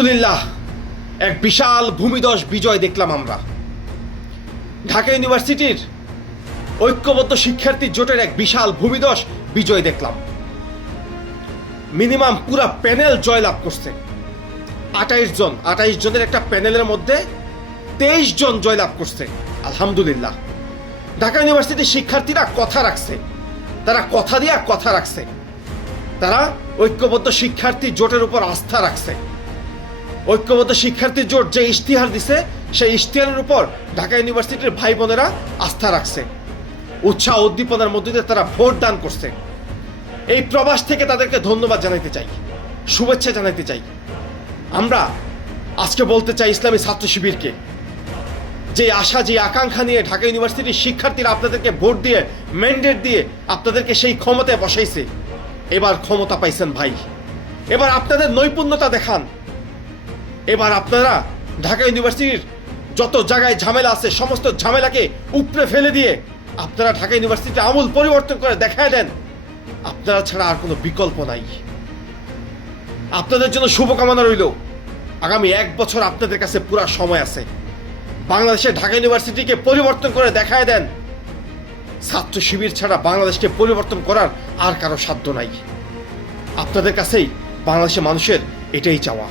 আলহামদুলিল্লাহ, এক বিশাল ভূমিধস বিজয় দেখলাম আমরা। ঢাকা ইউনিভার্সিটির ঐক্যবদ্ধ শিক্ষার্থী জোটের এক বিশাল ভূমিধস বিজয় দেখলাম। মিনিমাম পুরা প্যানেল জয়লাভ করছে। 28 জনের একটা প্যানেলের মধ্যে 23 জন জয়লাভ করছে। আলহামদুলিল্লাহ, ঢাকা ইউনিভার্সিটির শিক্ষার্থীরা কথা রাখছে। তারা কথা দিয়ে কথা রাখছে। তারা ঐক্যবদ্ধ শিক্ষার্থী জোটের উপর আস্থা রাখছে। ঐক্যবদ্ধ শিক্ষার্থী জোট যে ইশতেহার দিছে, সেই ইশতেহারের উপর ঢাকা ইউনিভার্সিটির ভাই বোনেরা আস্থা রাখছে। উৎসাহ উদ্দীপনার মধ্যে দিয়ে তারা ভোট দান করছে। এই প্রবাস থেকে তাদেরকে ধন্যবাদ জানাতে চাই, শুভেচ্ছা জানাতে চাই। আমরা আজকে বলতে চাই ইসলামী ছাত্র শিবিরকে, যে আশা, যে আকাঙ্ক্ষা নিয়ে ঢাকা ইউনিভার্সিটির শিক্ষার্থীরা আপনাদেরকে ভোট দিয়ে, ম্যান্ডেট দিয়ে আপনাদেরকে সেই ক্ষমতায় বসাইছে, এবার ক্ষমতা পাইছেন ভাই। এবার আপনাদের নৈপুণ্যতা দেখান। এবার আপনারা ঢাকা ইউনিভার্সিটির যত জায়গায় ঝামেলা আছে, সমস্ত ঝামেলাকে উপড়ে ফেলে দিয়ে আপনারা ঢাকা ইউনিভার্সিটিতে আমূল পরিবর্তন করে দেখায় দেন। আপনারা ছাড়া আর কোনো বিকল্প নাই। আপনাদের জন্য শুভকামনা রইল। আগামী 1 বছর আপনাদের কাছে পুরা সময় আছে। বাংলাদেশের ঢাকা ইউনিভার্সিটিকে পরিবর্তন করে দেখায় দেন। ছাত্র শিবির ছাড়া বাংলাদেশকে পরিবর্তন করার আর কারো সাধ্য নাই। আপনাদের কাছেই বাংলাদেশের মানুষের এটাই চাওয়া।